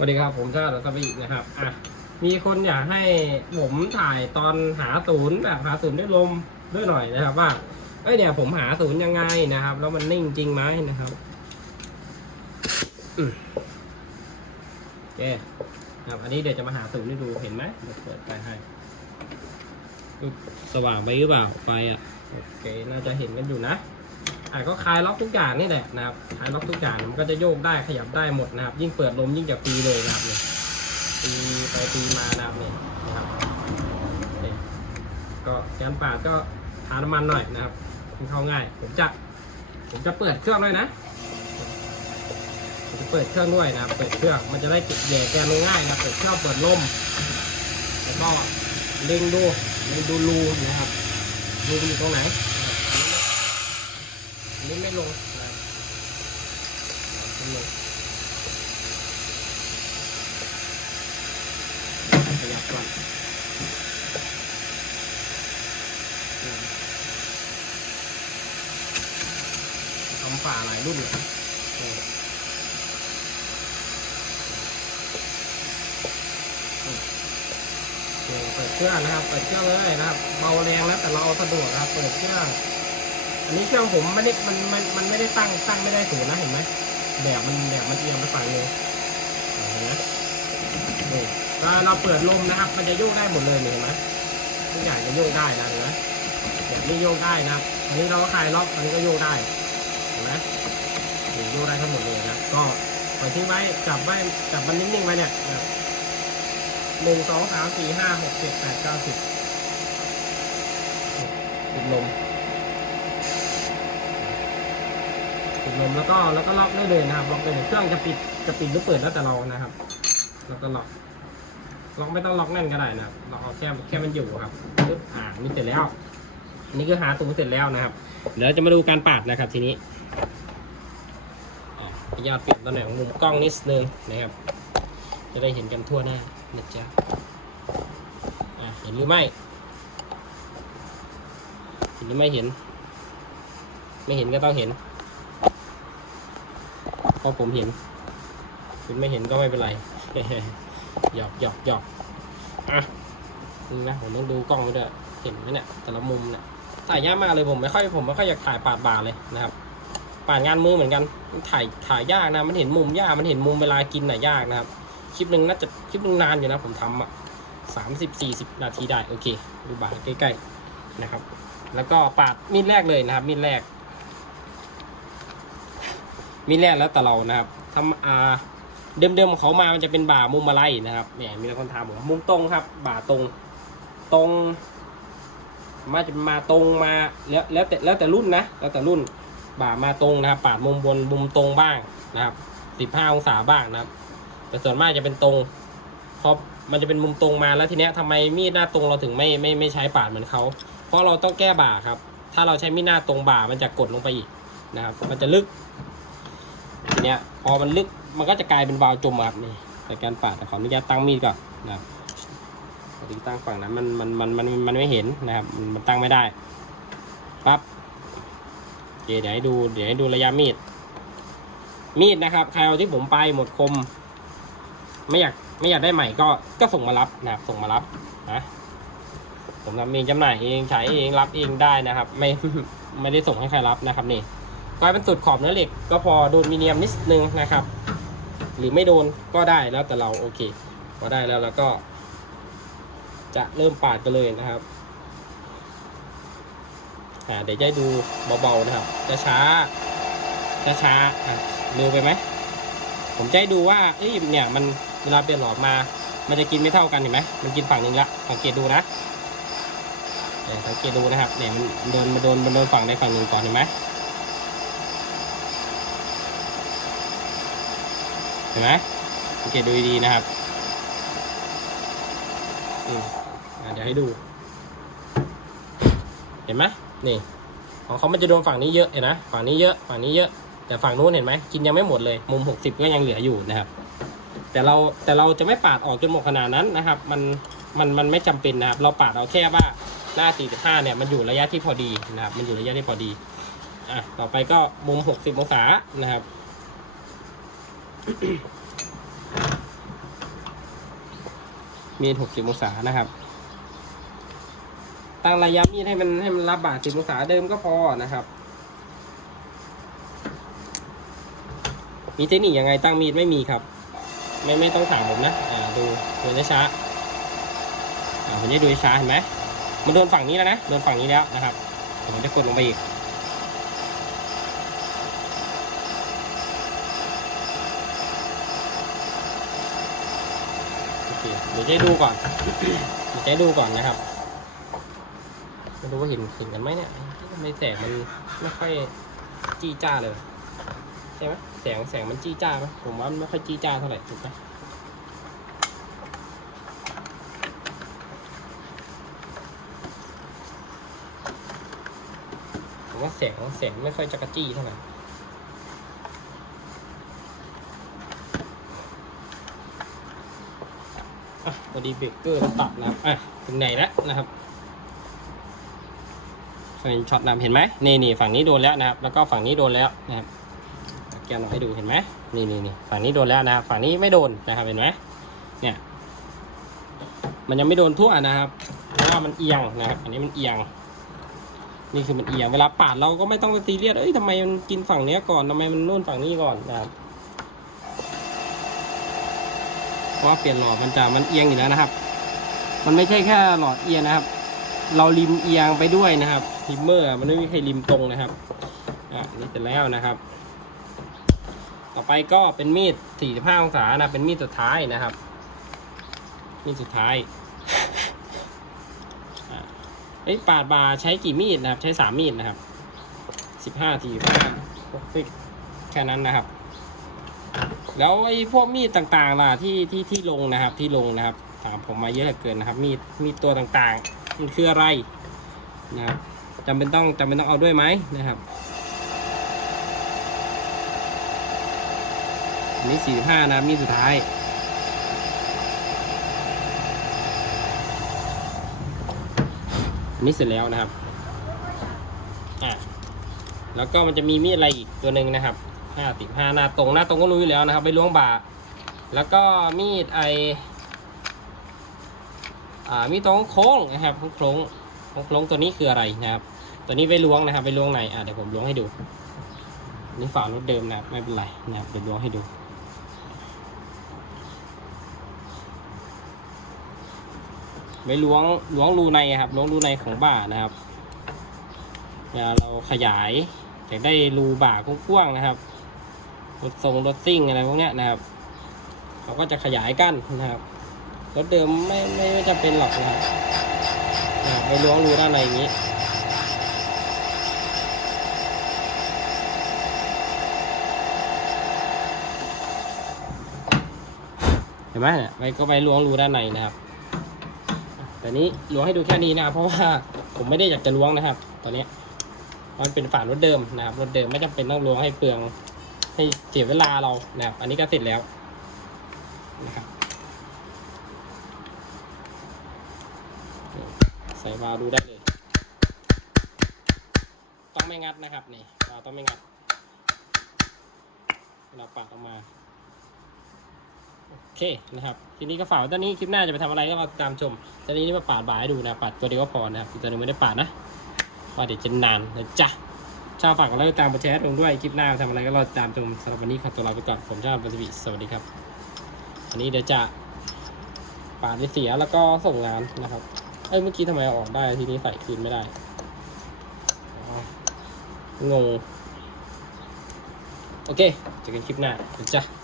วัสดีครับผมชาติรัศมีนะครับอะมีคนอยากให้ผมถ่ายตอนหาศูนย์แบบหาศูนย์ด้วยลมด้วยหน่อยนะครับ ว่าเอ้ยเนี่ยผมหาศูนย์ยังไงนะครับ แล้วมันนิ่งจริงไหมนะครับอืมโอเคครับอันนี้เดี๋ยวจะมาหาศูนย์ให้ดูเห็นไหมเดี๋ยวเปิดไฟให้ดูสว่างไปหรือเปล่าไฟอะโอเคน่าจะเห็นกันอยู่นะ อะก็คลายล็อกทุกอย่างนี่แหละนะครับคลายล็อกทุกอย่างมันก็จะโยกได้ขยับได้หมดนะครับ ยิ่งเปิดลมยิ่งจะฟรีเลยนะครับเนี่ยตีไปตีมานะครับเนี่ยนะครับนี่ก็การปาดก็ทาน้ำมันหน่อยนะครับมันเข้าง่าย ผมจะผมจะเปิดเครื่องด้วยนะผมจะเปิดเครื่องด้วยนะเปิดเครื่องมันจะได้จิบแย่แกนลงง่ายนะเปิดเครื่องเปิดลมแล้วก็เล็งดูเล็งดูรูนะครับรูอยู่ตรงไหน อันนี้ไม่อันนี้ไม่ลงนะครับไม่ลงขยับก่อนทำฝ่าหลายรุ่นเลยเออเออเปิดเครื่องนะครับ เปิดเครื่องเลยนะครับ เบาแรงแล้วแต่เราสะดวกนะครับ เปิดเครื่อง อันนี้เครื่องผมไม่ได้มันมันมันไม่ได้ตั้งตั้งไม่ได้ศูนย์นะเห็นไหมแบบมันแบบมันเอียงไปฝั่งนึงเห็นไหมนี่เวลาเราเปิดลมนะครับ มันจะโยกได้หมดเลยเห็นไหมทุกอย่างจะโยกได้นะเห็นไหมแบบนี้โยกได้นะอันนี้เราก็คลายล็อกอันนี้ก็โยกได้เห็นไหมโยกได้ทั้งหมดเลยนะก็ปล่อยทิ้งไว้จับไว้จับมันนิ่งๆไว้เนี่ยหนึ่งสองสามสี่ห้าหกเจ็ดแปดเก้าสิบปิดลม ปิด ลมแล้วก็แล้วก็ล็อกได้เลยนะครับล็อกได้เลยเครื่องจะปิดจะปิดหรือเปิดแล้วแต่เรานะครับ แล้วก็ล็อกล็อกไม่ต้องล็อกแน่นก็ได้นะครับล็อกเอาแค่แค่มันอยู่ครับปึ๊บอ่านี่เสร็จแล้วอันนี้คือหาตูเสร็จแล้วนะครับเดี๋ยวจะมาดูการปาดนะครับทีนี้อะขออนุญาตปิดตำแหน่งมุมกล้องนิดนึงนะครับ จะได้เห็นกันทั่วหน้านะจ๊ะเห็นหรือไม่ เห็นหรือไม่เห็น ไม่เห็นก็ต้องเห็น เพราะผมเห็น คุณไม่เห็นก็ไม่เป็นไรหยอกหยอกหยอกอะนี่นะผมต้องดูกล้องด้วยเห็นไหมเนี่ยแต่ละมุมเนี่ยถ่ายยากมากเลยผมไม่ค่อยผมไม่ค่อยอยากถ่ายปาดบ่าเลยนะครับปาดงานมือเหมือนกันถ่ายถ่ายยากนะมันเห็นมุมยากมันเห็นมุมเวลากินน่ะยากนะครับคลิปหนึ่งน่าจะคลิปหนึ่งนานอยู่นะผมทำอะสามสิบสี่สิบนาทีได้โอเค ดูบาใกล้ๆนะครับ แล้วก็ปาดมีดแรกเลยนะครับมีดแรก มีแรกแล้วแต่เรานะครับทำอ่าเดิมๆของเขามามันจะเป็นบ่ามุมอะไรนะครับเนี่ยมีคนถามผมมุมตรงครับ บ่าตรงตรง มาจะมาตรงมาแล้วแล้วแต่แล้วแต่รุ่นนะแล้วแต่รุ่น บ่ามาตรงนะครับ ปาดมุมบนมุมตรงบ้างนะครับสิบห้าองศาบ้างนะครับ แต่ส่วนมากจะเป็นตรงเพราะมันจะเป็นมุมตรงมาแล้วทีเนี้ยทำไมมีดหน้าตรงเราถึงไม่ไม่ไม่ใช้ปาดเหมือนเขาเพราะเราต้องแก้บ่าครับ ถ้าเราใช้มีดหน้าตรงบ่ามันจะกดลงไปอีกนะครับ มันจะลึก เนี้ยพอมันลึกมันก็จะกลายเป็นวาล์วจมครับนี่แต่การปาดขออนุญาตตั้งมีดก่อนนะครับปกติตั้งฝั่งนั้นมันมันมันมันมันไม่เห็นนะครับ มันตั้งไม่ได้ปั๊บเคเดี๋ยวให้ดูเดี๋ยวให้ดูระยะมีด มีดนะครับใครเอาที่ผมไปหมดคม ไม่อยากไม่อยากได้ใหม่ก็ก็ส่งมารับนะครับส่งมารับนะผมทำเองจำหน่ายเองใช้เองรับเองได้นะครับ ไม่ไม่ได้ส่งให้ใครรับนะครับนี่ ก็ให้เป็นสุดขอบเนื้อเหล็ก ก็พอโดนมีเนียมนิดนึงนะครับ หรือไม่โดนก็ได้แล้วแต่เราโอเคพอได้แล้วแล้วก็ จะเริ่มปาดกันเลยนะครับอ่าเดี๋ยวจะให้ดูเบาๆนะครับจะช้าช้าช้าอะเร็วไปไหมผมจะให้ดูว่าเอ้ยเนี่ยมันเวลาเปลี่ยนหลอดมา มันจะกินไม่เท่ากันเห็นไหมมันกินฝั่งหนึงละสังเกตดูนะเนี่ยสังเกตดูนะครับเนี่ยมันโดนมาโดนมันโดนฝั่งใดฝั่งหนึ่งก่อนเห็นไหม เห็นไหมสังเกตดูดีๆนะครับอือเดี๋ยวให้ดู เห็นไหมนี่ ของเขามันจะโดนฝั่งนี้เยอะเห็นนะฝั่งนี้เยอะฝั่งนี้เยอะแต่ฝั่งนู้นเห็นไหมกินยังไม่หมดเลย มุม 60 ก็ยังเหลืออยู่นะครับ แต่เราแต่เราจะไม่ปาดออกจนหมดขนาดนั้นนะครับ มันมันมันไม่จำเป็นนะครับ เราปาดเอาแค่ว่าหน้า 45 เนี่ยมันอยู่ระยะที่พอดีนะครับ มันอยู่ระยะที่พอดีอะต่อไปก็มุม 60 องศานะครับ มีดหกสิบองศานะครับ ตั้งระยะมีดให้มันให้มันรับบาดสิบองศาเดิมก็พอนะครับ มีเทคนิคยังไงตั้งมีดไม่มีครับ ไม่ไม่ต้องถามผมนะ อ่าดูดูช้าๆอ่าผมจะดูช้าเห็นไหมมันโดนฝั่งนี้แล้วนะ โดนฝั่งนี้แล้วนะครับผมจะกดลงไปอีก เคเดี๋ยวจะดูก่อน เดี๋ยวจะดูก่อนนะครับไม่รู้ว่าเห็นเห็นกันไหมเนี่ยทำไมแสงมันไม่ค่อยจี้จ้าเลยใช่ไหมแสงแสงมันจี้จ้าไหมผมว่ามันไม่ค่อยจี้จ้าเท่าไหร่ถูกไหมผมว่าแสงแสงไม่ค่อยจะกระจี้เท่าไหร่ อดีเบรกเกอร์ตัดนะครับอะถึงไหนแล้วนะครับเป็นช็อตนำเห็นไหมนี่นี่ฝั่งนี้โดนแล้วนะครับ แล้วก็ฝั่งนี้โดนแล้วนะครับแกนออกให้ดูเห็นไหมนี่นี่นี่ฝั่งนี้โดนแล้วนะครับฝั่งนี้ไม่โดนนะครับเห็นไหมเนี่ย มันยังไม่โดนทั่วนะครับเพราะว่ามันเอียงนะครับ อันนี้มันเอียง นี่คือมันเอียงเวลาปาดเราก็ไม่ต้องซีเรียสเอ้ยทำไมมันกินฝั่งเนี้ยก่อนทำไมมันนู่นฝั่งนี้ก่อนนะครับ เพราะเปลี่ยนหลอดมันจะมันเอียงอยู่แล้วนะครับ มันไม่ใช่แค่หลอดเอียงนะครับ เราริมเอียงไปด้วยนะครับริมเมอร์มันไม่มีใครริมตรงนะครับอะนี่เสร็จแล้วนะครับ ต่อไปก็เป็นมีด 45 องศานะเป็นมีดสุดท้ายนะครับ มีดสุดท้ายอะเอ้ยปาดบาใช้กี่มีดนะครับ ใช้สามมีดนะครับ15 45 60แค่นั้นนะครับ แล้วไอ้พวกมีดต่างๆล่ะที่ที่ที่ลงนะครับที่ลงนะครับถามผมมาเยอะเหลือเกินนะครับ มีดมีดตัวต่างๆ มันคืออะไรนะครับจำเป็นต้องจำเป็นต้องเอาด้วยไหมนะครับอันนี้45นะมีดสุดท้ายอันนี้เสร็จแล้วนะครับอะแล้วก็มันจะมีมีดอะไรอีกตัวหนึ่งนะครับ 5ติด5หน้าตรงหน้าตรงก็รู้อยู่แล้วนะครับไปล้วงบ่า แล้วก็มีดไออ่ามีดตรงโค้งนะครับโค้งโค้งโค้งตัวนี้คืออะไรนะครับ ตัวนี้ไปล้วงนะครับไปล้วงในอะเดี๋ยวผมล้วงให้ดูนี่ฝารถเดิมนะไม่เป็นไรนะครับเดี๋ยวล้วงให้ดูไปล้วงล้วงรูในอะครับล้วงรูในของบ่านะครับเวลาเราขยายอยากได้รูบ่ากว้างๆนะครับ รถทรงรถซิ่งอะไรพวกเนี้ยนะครับ เขาก็จะขยายกั้นนะครับ รถเดิมไม่ไม่ไม่จำเป็นหรอกนะครับไปล้วงรูด้านในอย่างนี้เห็นไหมเนี่ยไปก็ไปล้วงรูด้านในนะครับ แต่นี้ล้วงให้ดูแค่นี้นะเพราะว่าผมไม่ได้อยากจะล้วงนะครับ ตอนนี้มันเป็นฝารถเดิมนะครับ รถเดิมไม่จำเป็นต้องล้วงให้เปลือง ให้เสียเวลาเรานะครับ อันนี้ก็เสร็จแล้วนะครับใส่วาล์วดูได้เลย ต้องไม่งัดนะครับนี่วาล์วต้องไม่งัดเราปัดออกมาโอเคนะครับทีนี้ก็ฝากตอนนี้คลิปหน้าจะไปทำอะไรก็มาตามชมตอนนี้นี่มาปาดบ่ายดูนะปาดตัวเดียวก็พอนะครับตัวนึงไม่ได้ปาดนะเพราะเดี๋ยวจะนานนะจ๊ะ ชาวฝากกันแล้วตามมาแชร์ลงด้วยคลิปหน้าทำอะไรก็รอตามชมสำหรับวันนี้ขอตัวลาไปก่อนผมชาติปัสวิสวัสดีครับอันนี้เดี๋ยวจะปาดไปเสียแล้วก็ส่งงานนะครับเอ้ยเมื่อกี้ทำไมเอาออกได้ทีนี้ใส่คืนไม่ได้งงโอเคเจอกันคลิปหน้าจ๊ะ